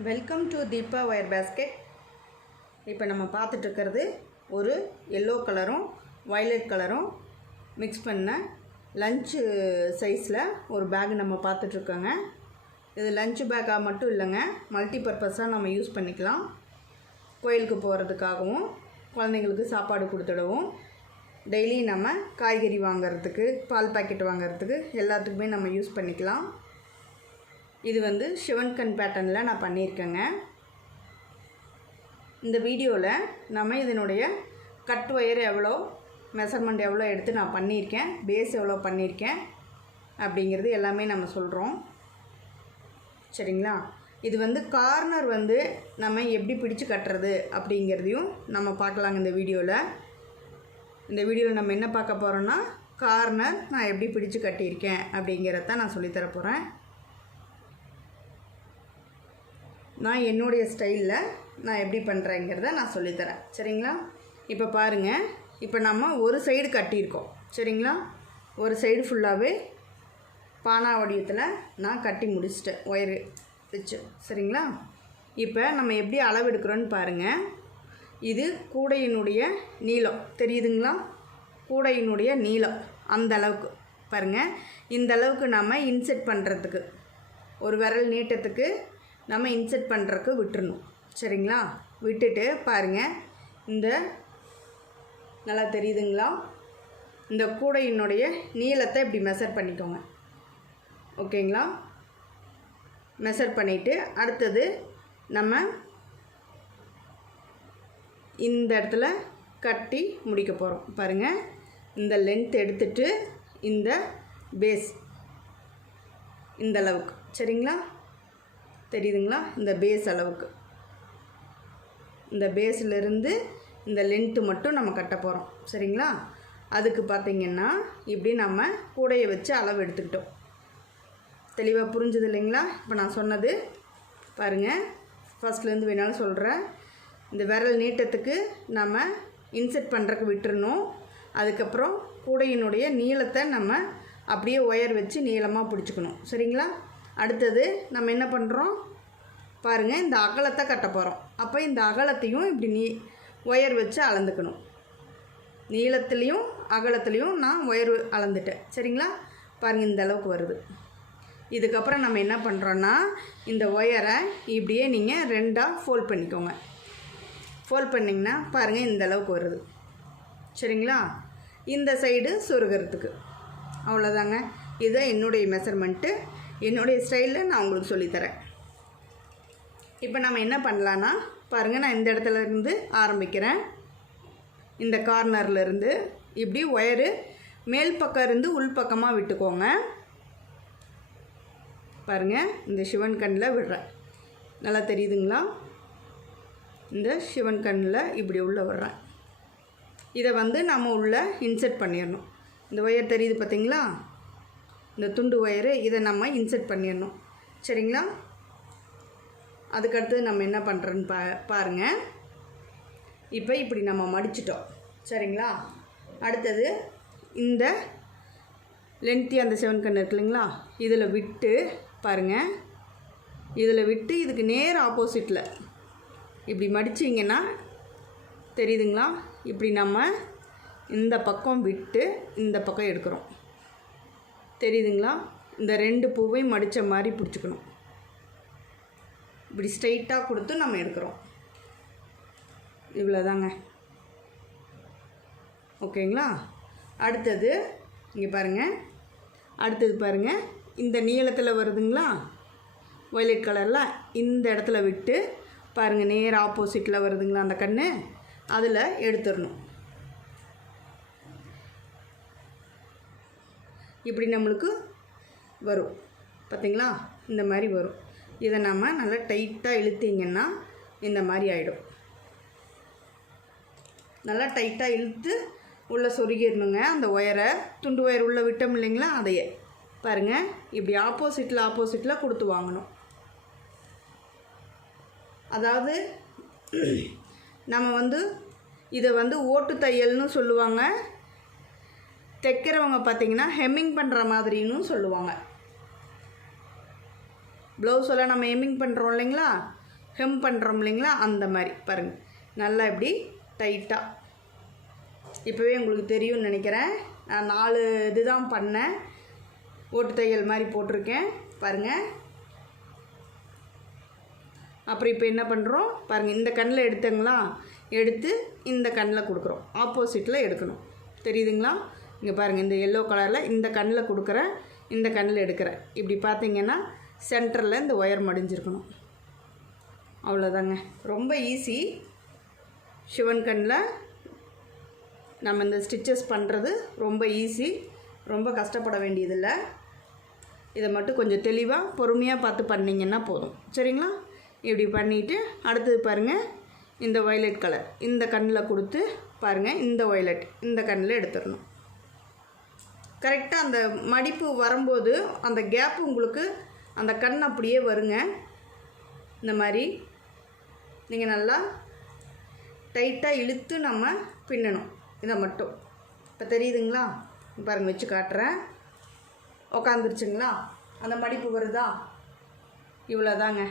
Welcome to Deepa wire basket. இப்போ நம்ம பார்த்துட்ருக்கிறது ஒரு எல்லோ கலரும் வயலட் கலரும் மிக்ஸ் பண்ண லஞ்சு சைஸில் ஒரு பேக் நம்ம பார்த்துட்ருக்கோங்க. இது லஞ்சு பேக்காக மட்டும் இல்லைங்க, மல்டி பர்பஸாக நம்ம யூஸ் பண்ணிக்கலாம். கோயிலுக்கு போகிறதுக்காகவும் குழந்தைங்களுக்கு சாப்பாடு கொடுத்துடவும், டெய்லி நம்ம காய்கறி வாங்கிறதுக்கு, பால் பாக்கெட் வாங்கிறதுக்கு எல்லாத்துக்குமே நம்ம யூஸ் பண்ணிக்கலாம். இது வந்து சிவன்கண் பேட்டர்னில் நான் பண்ணியிருக்கேங்க. இந்த வீடியோவில் நம்ம இதனுடைய கட் ஒயர் எவ்வளோ, மெஷர்மெண்ட் எவ்வளோ எடுத்து நான் பண்ணியிருக்கேன், பேஸ் எவ்வளோ பண்ணியிருக்கேன் அப்படிங்கிறது எல்லாமே நம்ம சொல்கிறோம். சரிங்களா? இது வந்து கார்னர் வந்து நம்ம எப்படி பிடிச்சு கட்டுறது அப்படிங்கிறதையும் நம்ம பார்க்கலாங்க இந்த வீடியோவில். இந்த வீடியோவில் நம்ம என்ன பார்க்க போகிறோன்னா, கார்னர் நான் எப்படி பிடிச்சு கட்டியிருக்கேன் அப்படிங்கிறத நான் சொல்லித்தர போகிறேன். நான் என்னுடைய ஸ்டைலில் நான் எப்படி பண்ணுறேங்கிறத நான் சொல்லித்தரேன். சரிங்களா? இப்போ பாருங்கள், இப்போ நம்ம ஒரு சைடு கட்டியிருக்கோம். சரிங்களா? ஒரு சைடு ஃபுல்லாகவே பானா வடிவத்தில் நான் கட்டி முடிச்சிட்டேன் ஒயரு வச்சு. சரிங்களா? இப்போ நம்ம எப்படி அளவு எடுக்கிறோன்னு பாருங்கள். இது கூடையினுடைய நீளம் தெரியுதுங்களா? கூடையினுடைய நீளம் அந்த அளவுக்கு பாருங்கள். இந்த அளவுக்கு நம்ம இன்செர்ட் பண்ணுறதுக்கு, ஒரு விரல் நீட்டத்துக்கு நம்ம இன்செர்ட் பண்ணுறதுக்கு விட்டுறணும். சரிங்களா? விட்டுட்டு பாருங்கள், இந்த நல்லா தெரியுதுங்களா? இந்த கூடையினுடைய நீளத்தை இப்படி மெஷர் பண்ணிக்கோங்க. ஓகேங்களா? மெஷர் பண்ணிவிட்டு அடுத்தது நம்ம இந்த இடத்துல கட்டி முடிக்க போகிறோம். பாருங்கள், இந்த லென்த் எடுத்துட்டு இந்த பேஸ் இந்த அளவுக்கு. சரிங்களா? தெரியுதுங்களா? இந்த பேஸ் அளவுக்கு, இந்த பேஸிலிருந்து இந்த லென்த்து மட்டும் நம்ம கட்ட போகிறோம். சரிங்களா? அதுக்கு பார்த்திங்கன்னா இப்படி நம்ம கூடையை வச்சு அளவு எடுத்துக்கிட்டோம். தெளிவாக புரிஞ்சுது இல்லைங்களா? இப்போ நான் சொன்னது பாருங்கள், ஃபஸ்ட்லேருந்து வேணாலும் சொல்கிறேன். இந்த விரல் நீட்டத்துக்கு நம்ம இன்செர்ட் பண்ணுறதுக்கு விட்டுறணும். அதுக்கப்புறம் கூடையினுடைய நீளத்தை நம்ம அப்படியே ஒயர் வச்சு நீளமாக பிடிச்சிக்கணும். சரிங்களா? அடுத்தது நம்ம என்ன பண்ணுறோம் பாருங்கள், இந்த அகலத்தை கட்ட போகிறோம். அப்போ இந்த அகலத்தையும் இப்படி ஒயர் வச்சு அளந்துக்கணும். நீளத்துலேயும் அகலத்துலேயும் நான் ஒயர் அளந்துட்டேன். சரிங்களா? பாருங்கள், இந்த அளவுக்கு வருது. இதுக்கப்புறம் நம்ம என்ன பண்ணுறோன்னா, இந்த ஒயரை இப்படியே நீங்கள் ரெண்டாக ஃபோல்ட் பண்ணிக்கோங்க. ஃபோல்ட் பண்ணிங்கன்னா பாருங்கள், இந்த அளவுக்கு வருது. சரிங்களா? இந்த சைடு சொருகிறதுக்கு அவ்வளோதாங்க. இதுதான் என்னுடைய மெஷர்மெண்ட்டு. என்னுடைய ஸ்டைலில் நான் உங்களுக்கு சொல்லித்தரேன். இப்போ நம்ம என்ன பண்ணலான்னா பாருங்கள், நான் இந்த இடத்துல இருந்து ஆரம்பிக்கிறேன். இந்த கார்னர்லேருந்து இப்படி ஒயரு மேல் பக்கம் இருந்து உள் பக்கமாக விட்டுக்கோங்க. பாருங்கள், இந்த சிவன் கண்ணில் விடுறேன். நல்லா தெரியுதுங்களா? இந்த சிவன் கண்ணில் இப்படி உள்ளே விடுறேன். இதை வந்து நம்ம உள்ளே இன்செர்ட் பண்ணிடணும். இந்த ஒயர் தெரியுது பார்த்தீங்களா? இந்த துண்டு ஒயரு, இதை நம்ம இன்செர்ட் பண்ணிடணும். சரிங்களா? அதுக்கடுத்து நம்ம என்ன பண்ணுறோன்னு பாருங்கள். இப்போ இப்படி நம்ம மடிச்சிட்டோம். சரிங்களா? அடுத்தது இந்த லென்த்தி அந்த செவன் கண் இருக்கு இல்லைங்களா, இதில் விட்டு பாருங்கள், இதில் விட்டு இதுக்கு நேர் ஆப்போசிட்டில் இப்படி மடிச்சிங்கன்னா தெரியுதுங்களா? இப்படி நம்ம இந்த பக்கம் விட்டு இந்த பக்கம் எடுக்கிறோம். தெரியுதுங்களா? இந்த ரெண்டு பூவையும் மடித்த மாதிரி பிடிச்சிக்கணும். இப்படி ஸ்ட்ரைட்டாக கொடுத்து நம்ம எடுக்கிறோம். இவ்வளோதாங்க. ஓகேங்களா? அடுத்தது இங்கே பாருங்கள், அடுத்தது பாருங்கள், இந்த நீளத்தில் வருதுங்களா வயலட் கலரில், இந்த இடத்துல விட்டு பாருங்கள், நேர் ஆப்போசிட்டில் வருதுங்களா அந்த கண்ணு, அதில் எடுத்துடணும். இப்படி நம்மளுக்கு வரும் பார்த்திங்களா? இந்த மாதிரி வரும். இதை நம்ம நல்லா டைட்டாக இழுத்திங்கன்னா இந்த மாதிரி ஆகிடும். நல்லா டைட்டாக இழுத்து உள்ளே சொருகிடணுங்க. அந்த ஒயரை, துண்டு ஒயர் உள்ளே விட்டோம் இல்லைங்களா, அதையே பாருங்கள் இப்படி ஆப்போசிட்டில் கொடுத்து வாங்கணும். அதாவது நம்ம வந்து இதை வந்து ஓட்டு தையல்னு சொல்லுவாங்க. தைக்கிறவங்க பார்த்திங்கன்னா ஹெம்மிங் பண்ணுற மாதிரின்னு சொல்லுவாங்க. ப்ளவுஸெல்லாம் நம்ம ஹெம்மிங் பண்ணுறோம் இல்லைங்களா, ஹெம் பண்ணுறோம் இல்லைங்களா, அந்த மாதிரி பாருங்கள். நல்லா இப்படி டைட்டாக இப்போவே உங்களுக்கு தெரியும்னு நினைக்கிறேன். நான் 4 இது தான் பண்ணேன். ஓட்டு தையல் மாதிரி போட்டிருக்கேன் பாருங்கள். அப்புறம் இப்போ என்ன பண்ணுறோம் பாருங்கள், இந்த கண்ணில் எடுத்துங்களா, எடுத்து இந்த கண்ணில் கொடுக்குறோம். ஆப்போசிட்டில் எடுக்கணும், தெரியுதுங்களா? இங்கே பாருங்கள், இந்த எல்லோ கலரில் இந்த கண்ணில் கொடுக்குறேன், இந்த கண்ணில் எடுக்கிறேன். இப்படி பார்த்தீங்கன்னா சென்டரில் இந்த ஒயர் மடிஞ்சிருக்கணும். அவ்வளோதாங்க, ரொம்ப ஈஸி. சிவன் கண்ணில் நம்ம இந்த ஸ்டிச்சஸ் பண்ணுறது ரொம்ப ஈஸி, ரொம்ப கஷ்டப்பட வேண்டியதில்லை. இதை மட்டும் கொஞ்சம் தெளிவாக பொறுமையாக பார்த்து பண்ணிங்கன்னா போதும், சரிங்களா? இப்படி பண்ணிவிட்டு அடுத்தது பாருங்கள், இந்த வயலட் கலர் இந்த கண்ணில் கொடுத்து பாருங்கள், இந்த வயலட் இந்த கண்ணில் எடுத்துடணும். கரெக்டாக அந்த மடிப்பு வரும்போது அந்த கேப்பு உங்களுக்கு அந்த கண் அப்படியே வருங்க. இந்த மாதிரி நீங்கள் நல்லா டைட்டாக இழுத்து நம்ம பின்னணும். இதை மட்டும் இப்போ தெரியுதுங்களா? பாருங்கள், வச்சு காட்டுறேன். உக்காந்துருச்சுங்களா? அந்த மடிப்பு வருதா? இவ்வளோதாங்க.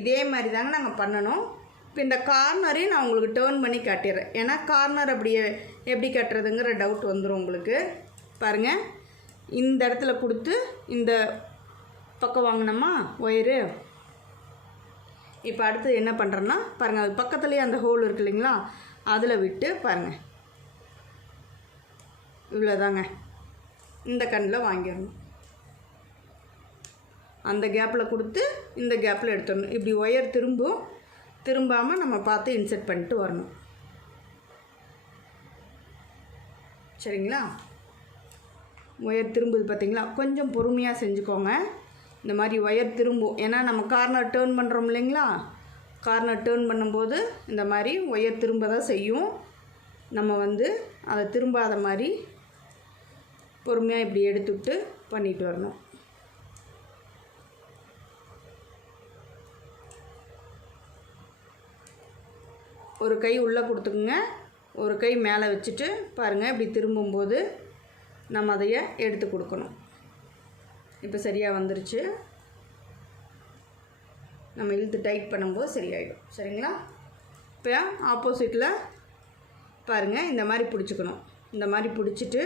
இதே மாதிரி தாங்க நாங்கள் பண்ணணும். இப்போ இந்த கார்னரையும் நான் உங்களுக்கு டேர்ன் பண்ணி காட்டிடுறேன். ஏன்னா கார்னர் அப்படியே எப்படி கட்டுறதுங்கிற டவுட் வந்துடும் உங்களுக்கு. பாருங்கள், இந்த இடத்துல கொடுத்து இந்த பக்கம் வாங்கினோமா ஒயரு. இப்போ அடுத்து என்ன பண்ணுறேன்னா பாருங்கள், அது பக்கத்துலேயே அந்த ஹோல் இருக்கு இல்லைங்களா, அதில் விட்டு பாருங்கள், இவ்வளோதாங்க. இந்த கண்ணில் வாங்கிடணும். அந்த கேப்பில் கொடுத்து இந்த கேப்பில் எடுத்துடணும். இப்படி ஒயர் திரும்பாமல் நம்ம பார்த்து இன்செர்ட் பண்ணிட்டு வரணும், சரிங்களா? ஒயர் திரும்புது பார்த்தீங்களா? கொஞ்சம் பொறுமையாக செஞ்சுக்கோங்க. இந்த மாதிரி ஒயர் திரும்பும், ஏன்னா நம்ம கார்னர் டேர்ன் பண்ணுறோம் இல்லைங்களா, கார்னர் டேர்ன் பண்ணும்போது இந்த மாதிரி ஒயர் திரும்ப தான் செய்யும். நம்ம அதை திரும்பாத மாதிரி பொறுமையாக இப்படி எடுத்துவிட்டு பண்ணிட்டு வரணும். ஒரு கை உள்ளே கொடுத்துக்குங்க, ஒரு கை மேலே வச்சுட்டு பாருங்கள், இப்படி திரும்பும்போது நம்ம அதையே எடுத்து கொடுக்கணும். இப்போ சரியாக வந்துருச்சு. நம்ம இழுத்து டைட் பண்ணும்போது சரியாயிடும், சரிங்களா? இப்போ ஆப்போசிட்டில் பாருங்கள், இந்த மாதிரி பிடிச்சிக்கணும். இந்த மாதிரி பிடிச்சிட்டு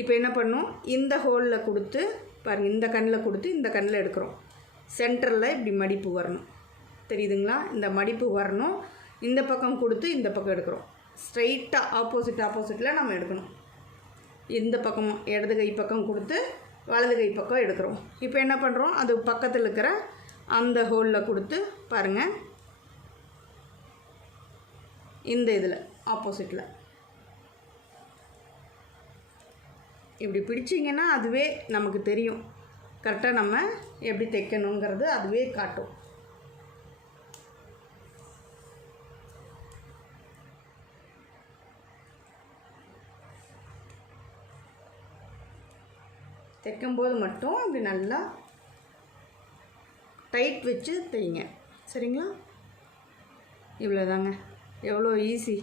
இப்போ என்ன பண்ணணும், இந்த ஹோலில் கொடுத்து பாருங்கள், இந்த கண்ணில் கொடுத்து இந்த கண்ணில் எடுக்கிறோம். சென்டரில் இப்படி மடிப்பு வரணும், தெரியுதுங்களா? இந்த மடிப்பு வரணும். இந்த பக்கம் கொடுத்து இந்த பக்கம் எடுக்கிறோம். ஸ்ட்ரைட்டாக ஆப்போசிட்டில் நம்ம எடுக்கணும். இந்த பக்கமும் இடது கை பக்கம் கொடுத்து வலது கை பக்கம் எடுக்கிறோம். இப்போ என்ன பண்ணுறோம், அது பக்கத்தில் இருக்கிற அந்த ஹோலில் கொடுத்து பாருங்கள், இந்த இதில் ஆப்போசிட்டில் இப்படி பிடிச்சிங்கன்னா அதுவே நமக்கு தெரியும், கரெக்டாக நம்ம எப்படி தைக்கணுங்கிறது அதுவே காட்டும். தைக்கும்போது மட்டும் இப்படி நல்லா டைட் வச்சு தைங்க, சரிங்களா? இவ்வளோதாங்க, எவ்வளோ ஈஸி.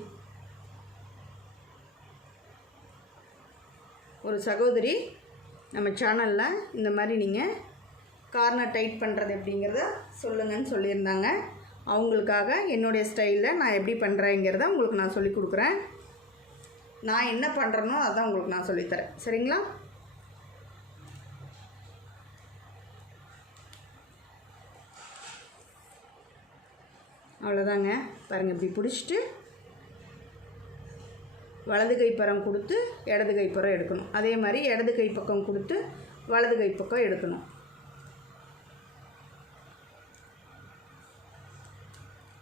ஒரு சகோதரி நம்ம சேனலில் இந்த மாதிரி நீங்கள் கார்னர் டைட் பண்ணுறது எப்படிங்கிறத சொல்லுங்கன்னு சொல்லியிருந்தாங்க. அவங்களுக்காக என்னுடைய ஸ்டைலில் நான் எப்படி பண்ணுறேங்கிறத உங்களுக்கு நான் சொல்லிக் கொடுக்குறேன். நான் என்ன பண்ணுறேனோ அதான் உங்களுக்கு நான் சொல்லித்தரேன், சரிங்களா? அவ்வளோதாங்க. பாருங்கள், இப்படி பிடிச்சிட்டு வலது கை பக்கம் கொடுத்து இடது கை பக்கம் எடுக்கணும். அதே மாதிரி இடது கை பக்கம் கொடுத்து வலது கை பக்கம் எடுக்கணும்.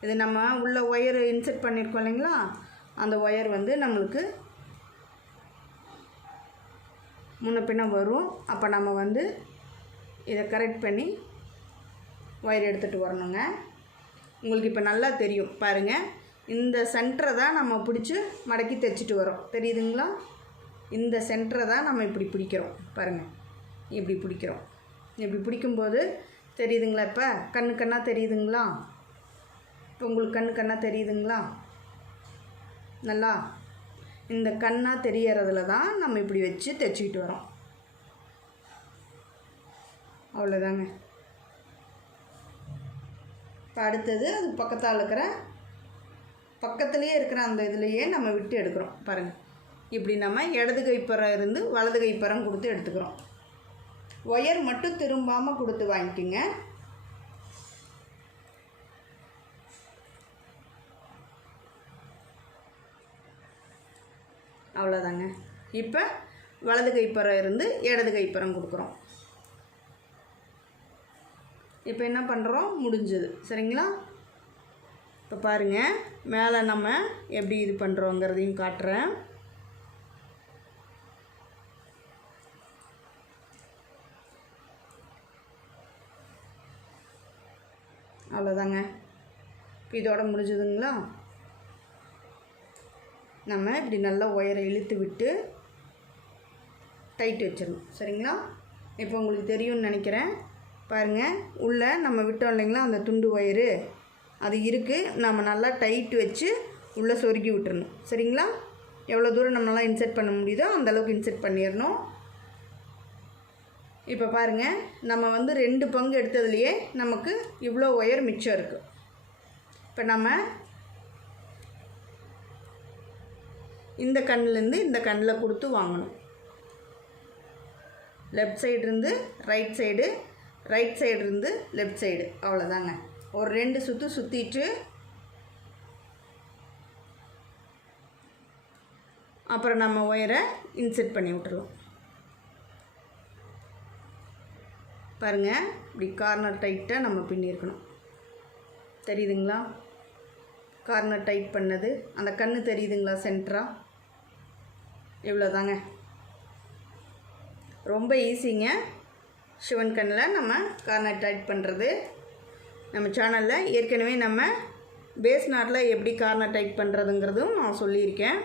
இது நம்ம உள்ள ஒயர் இன்செர்ட் பண்ணியிருக்கோம் இல்லைங்களா, அந்த ஒயர் நம்மளுக்கு முன்ன பின்ன வரும். அப்போ நம்ம இதை கரெக்ட் பண்ணி ஒயர் எடுத்துகிட்டு வரணுங்க. உங்களுக்கு இப்போ நல்லா தெரியும் பாருங்கள், இந்த சென்டரை தான் நம்ம பிடிச்சி மடக்கி தைச்சிட்டு வரோம், தெரியுதுங்களா? இந்த சென்டரை தான் நம்ம இப்படி பிடிக்கிறோம் பாருங்கள், இப்படி பிடிக்கிறோம். இப்படி பிடிக்கும்போது தெரியுதுங்களா? இப்போ கண்ணாக தெரியுதுங்களா? இப்போ உங்களுக்கு கண்ணாக தெரியுதுங்களா? நல்லா இந்த கண்ணாக தெரியறதுல தான் நம்ம இப்படி வச்சு தைச்சிக்கிட்டு வரோம். அவ்வளோதாங்க. இப்போ அடுத்தது அது பக்கத்துலேயே இருக்கிற அந்த இதுலேயே நம்ம விட்டு எடுக்கிறோம் பாருங்கள். இப்படி நம்ம இடது கைப்பறம் இருந்து வலது கைப்பறம் கொடுத்து எடுத்துக்கிறோம். ஒயர் மட்டும் திரும்பாமல் கொடுத்து வாங்கிக்கிங்க. அவ்வளோதாங்க. இப்போ வலது கைப்பறம் இருந்து இடது கைப்பறம் கொடுக்குறோம். இப்போ என்ன பண்ணுறோம், முடிஞ்சது. சரிங்களா? இப்போ பாருங்கள், மேலே நம்ம எப்படி இது பண்ணுறோங்கிறதையும் காட்டுறேன். அவ்வளோதாங்க. இப்போ இதோட முடிஞ்சதுங்களா? நம்ம இப்படி நல்லா ஒயரை இழுத்து விட்டு டைட் வச்சிடணும். சரிங்களா? இப்போ உங்களுக்கு தெரியும்னு நினைக்கிறேன். பாருங்கள், உள்ளே நம்ம விட்டோம் இல்லைங்களா அந்த துண்டு ஒயரு, அது இருக்குது. நம்ம நல்லா டைட் வச்சு உள்ளே சொருகி விட்டுறணும். சரிங்களா? எவ்வளோ தூரம் நம்மளால் இன்செர்ட் பண்ண முடியுதோ அந்தளவுக்கு இன்செர்ட் பண்ணிடணும். இப்போ பாருங்கள், நம்ம வந்து 2 பங்கு எடுத்ததுலையே நமக்கு இவ்வளோ ஒயர் மிச்சம் இருக்குது. இப்போ நம்ம இந்த கண்ணிலேருந்து இந்த கண்ணில் கொடுத்து வாங்கணும். லெஃப்ட் சைடு இருந்து ரைட் சைடு, ரைட் சைடு இருந்து லெஃப்ட் சைடு. அவ்வளோதாங்க. ஒரு 2 சுற்று சுற்றிட்டு அப்புறம் நம்ம ஒயரை இன்செர்ட் பண்ணி விட்டுருவோம். பாருங்கள், இப்படி கார்னர் டைட்டாக நம்ம பின்னிருக்கணும். தெரியுதுங்களா? கார்னர் டைட் பண்ணது அந்த கண்ணு தெரியுதுங்களா சென்டரா? இவ்வளோதாங்க. ரொம்ப ஈஸிங்க. சிவன் கண்ணில் நம்ம கார்னர் டைட் பண்ணுறது. நம்ம சேனலில் ஏற்கனவே நம்ம பேஸ் நாட்டில் எப்படி கார்னர் டைட் பண்ணுறதுங்கிறதும் நான் சொல்லியிருக்கேன்.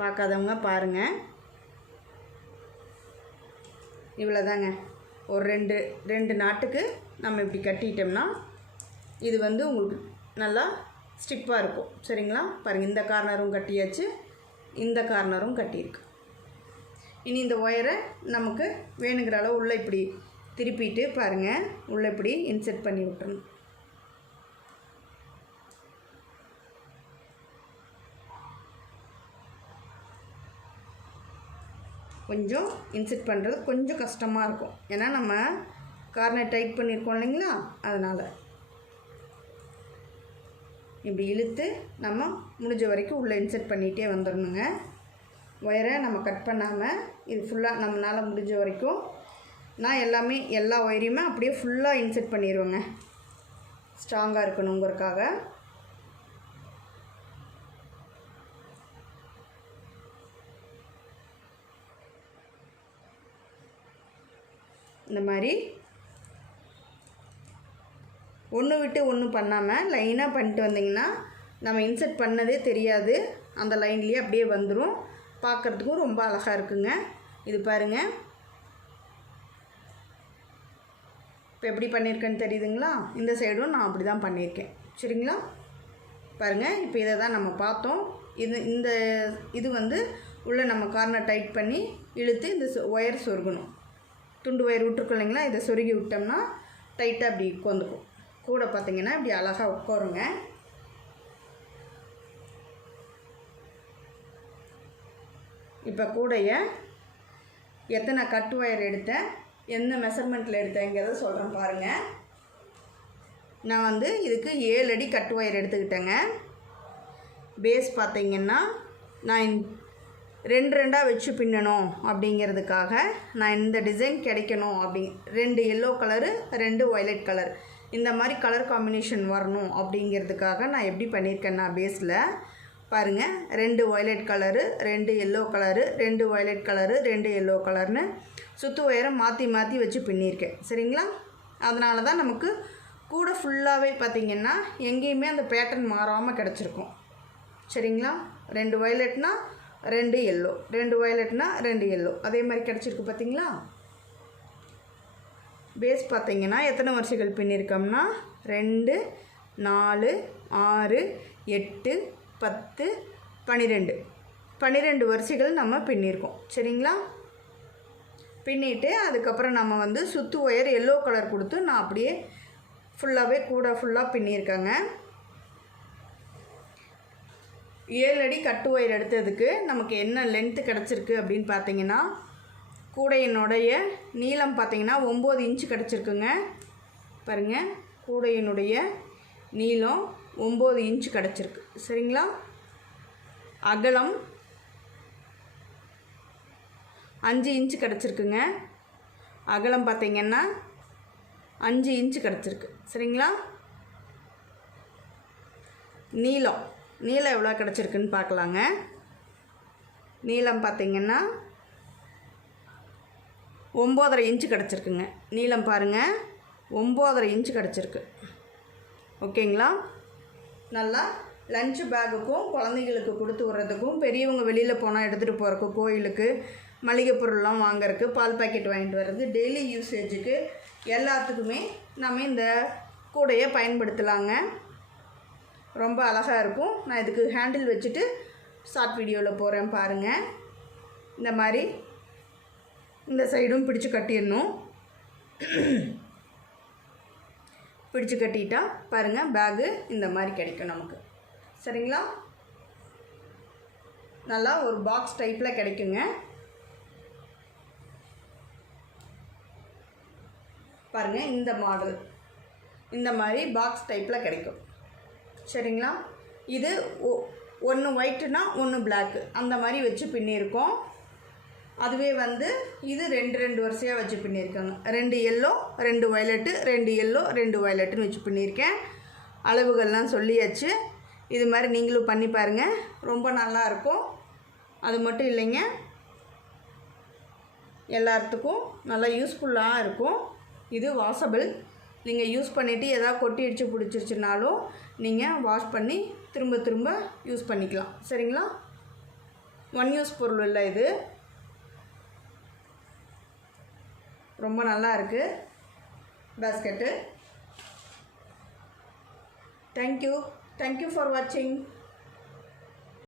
பார்க்காதவங்க பாருங்கள். இவ்வளோதாங்க. ஒரு ரெண்டு நாட்டுக்கு நம்ம இப்படி கட்டிட்டோம்னா இது வந்து உங்களுக்கு நல்லா ஸ்டிப்பாக இருக்கும். சரிங்களா? பாருங்கள், இந்த கார்னரும் கட்டியாச்சு, இந்த கார்னரும் கட்டியிருக்கு. இனி இந்த ஒயரை நமக்கு வேணுங்கிற அளவு உள்ளே இப்படி திருப்பிட்டு பாருங்கள், உள்ளே இப்படி இன்செர்ட் பண்ணி விட்டுறணும். கொஞ்சம் இன்செர்ட் பண்ணுறது கொஞ்சம் கஷ்டமாக இருக்கும், ஏன்னா நம்ம கார்னர் டைட் பண்ணியிருக்கோம் இல்லைங்களா, அதனால் இப்படி இழுத்து நம்ம முடிஞ்ச வரைக்கும் உள்ளே இன்செர்ட் பண்ணிகிட்டே வந்துடணுங்க. ஒயரை நம்ம கட் பண்ணாமல் இது ஃபுல்லாக நம்மளால் முடிஞ்ச வரைக்கும் நான் எல்லா ஒயரையுமே அப்படியே ஃபுல்லாக இன்செர்ட் பண்ணிடுவேங்க, ஸ்ட்ராங்காக இருக்கணுங்கிறதுக்காக. இந்த மாதிரி ஒன்று விட்டு ஒன்று பண்ணாமல் லைனாக பண்ணிட்டு வந்திங்கன்னா நம்ம இன்செர்ட் பண்ணதே தெரியாது, அந்த லைன்லேயே அப்படியே வந்துடும். பார்க்குறதுக்கும் ரொம்ப அழகாக இருக்குங்க. இது பாருங்கள், இப்போ எப்படி பண்ணியிருக்கேன்னு தெரியுதுங்களா? இந்த சைடும் நான் அப்படி தான் பண்ணியிருக்கேன். சரிங்களா? பாருங்கள், இப்போ இதை தான் நம்ம பார்த்தோம். இது வந்து உள்ளே நம்ம கார்னர் டைட் பண்ணி இழுத்து இந்த ஒயர் சொருகணும். துண்டு ஒயர் விட்டுருக்கோம் இல்லைங்களா, இதை சொருகி விட்டோம்னா டைட்டாக அப்படி உட்காந்துக்கும். கூட பார்த்திங்கன்னா இப்படி அழகாக உட்காருங்க. இப்போ கூடைய எத்தனை கட் ஒயர் எடுத்தேன், எந்த மெஷர்மெண்ட்டில் எடுத்தேங்கிறத சொல்கிறேன் பாருங்கள். நான் வந்து இதுக்கு 7 அடி கட் ஒயர் எடுத்துக்கிட்டேங்க. பேஸ் பார்த்திங்கன்னா நான் 2 வச்சு பின்னணும் அப்படிங்கிறதுக்காக, நான் இந்த டிசைன் கிடைக்கணும் 2 எல்லோ கலரு 2 வயலட் கலர், இந்த மாதிரி கலர் காம்பினேஷன் வரணும் அப்படிங்கிறதுக்காக நான் எப்படி பண்ணியிருக்கேன்னா, பேஸில் பாருங்கள் 2 violet colour 2 yellow colour 2 violet colour 2 yellow கலர்னு சுற்று ஒயரை மாற்றி மாற்றி வச்சு பின்னியிருக்கேன். சரிங்களா? அதனால தான் நமக்கு கூட ஃபுல்லாகவே பார்த்திங்கன்னா எங்கேயுமே அந்த பேட்டர்ன் மாறாமல் கிடச்சிருக்கும். சரிங்களா? 2 வயலட்னா 2 எல்லோ, 2 வயலட்னா 2 எல்லோ, அதே மாதிரி கிடச்சிருக்கு. பார்த்திங்களா? பேஸ் பார்த்திங்கன்னா எத்தனை வரிசைகள் பின்னிருக்கோம்னா 2 4 6 8 10 12 வரிசைகள் நம்ம பின்னிருக்கோம். சரிங்களா? பின்னிட்டு அதுக்கப்புறம் நம்ம வந்து சுற்று ஒயர் எல்லோ கலர் கொடுத்து நான் அப்படியே ஃபுல்லாகவே கூட ஃபுல்லாக பின்னியிருக்காங்க. 7 அடி கட்டு ஒயர் எடுத்ததுக்கு நமக்கு என்ன லென்த்து கிடச்சிருக்கு அப்படின்னு பார்த்தீங்கன்னா, கூடையினுடைய நீளம் பார்த்தீங்கன்னா 9 இன்ச்சு கிடச்சிருக்குங்க. பாருங்கள், கூடையினுடைய நீளம் 9 இன்ச்சு கிடச்சிருக்கு. சரிங்களா? அகலம் 5 இன்ச்சு கிடச்சிருக்குங்க. அகலம் பார்த்திங்கன்னா 5 இன்ச்சு கிடச்சிருக்கு. சரிங்களா? நீளம் எவ்வளோ கிடச்சிருக்குன்னு பார்க்கலாங்க. நீளம் பார்த்திங்கன்னா 9.5 இன்ச்சு கிடச்சிருக்குங்க. நீளம் பாருங்கள், 9.5 இன்ச்சு கிடச்சிருக்கு. ஓகேங்களா? நல்லா லஞ்சு பேக்குக்கும் குழந்தைங்களுக்கு கொடுத்து விட்றதுக்கும், பெரியவங்க வெளியில் போனால் எடுத்துகிட்டு போகிறக்கும், கோயிலுக்கு மளிகை பொருள்லாம் வாங்கிறதுக்கு, பால் பாக்கெட் வாங்கிட்டு வர்றது, டெய்லி யூசேஜுக்கு எல்லாத்துக்குமே நம்ம இந்த கூடையை பயன்படுத்தலாங்க. ரொம்ப அழகாக இருக்கும். நான் இதுக்கு ஹேண்டில் வச்சுட்டு ஷார்ட் வீடியோவில் போகிறேன் பாருங்கள். இந்த மாதிரி இந்த சைடும் பிடிச்சு கட்டிடணும். பிடிச்சு கட்டிட்டா பாருங்கள், பேகு இந்த மாதிரி கிடைக்கும் நமக்கு. சரிங்களா? நல்லா ஒரு பாக்ஸ் டைப்பில் கிடைக்குங்க. பாருங்கள், இந்த மாடல் இந்த மாதிரி பாக்ஸ் டைப்பில் கிடைக்கும். சரிங்களா? இது ஒன்று ஒயிட்டுனா ஒன்று பிளாக்கு அந்த மாதிரி வச்சு பின்னியிருக்கோம். அதுவே வந்து இது 2 வரிசையாக வச்சு பின்னியிருக்காங்க. 2 எல்லோ 2 வயலட்டு, 2 எல்லோ 2 வயலட்டுன்னு வச்சு பின்னியிருக்கேன். அளவுகள்லாம் சொல்லியாச்சு. இது மாதிரி நீங்களும் பண்ணி பாருங்கள், ரொம்ப நல்லாயிருக்கும். அது மட்டும் இல்லைங்க, எல்லாத்துக்கும் நல்லா யூஸ்ஃபுல்லாக இருக்கும். இது வாஷபிள். நீங்கள் யூஸ் பண்ணிவிட்டு எதாவது கொட்டி அடித்து பிடிச்சிருச்சுனாலும் நீங்கள் வாஷ் பண்ணி திரும்ப யூஸ் பண்ணிக்கலாம். சரிங்களா? ஒன் யூஸ் பொருள் இல்லை இது. ரொம்ப நல்லா இருக்குது பேஸ்கெட்டு. தேங்க்யூ ஃபார் வாட்சிங்.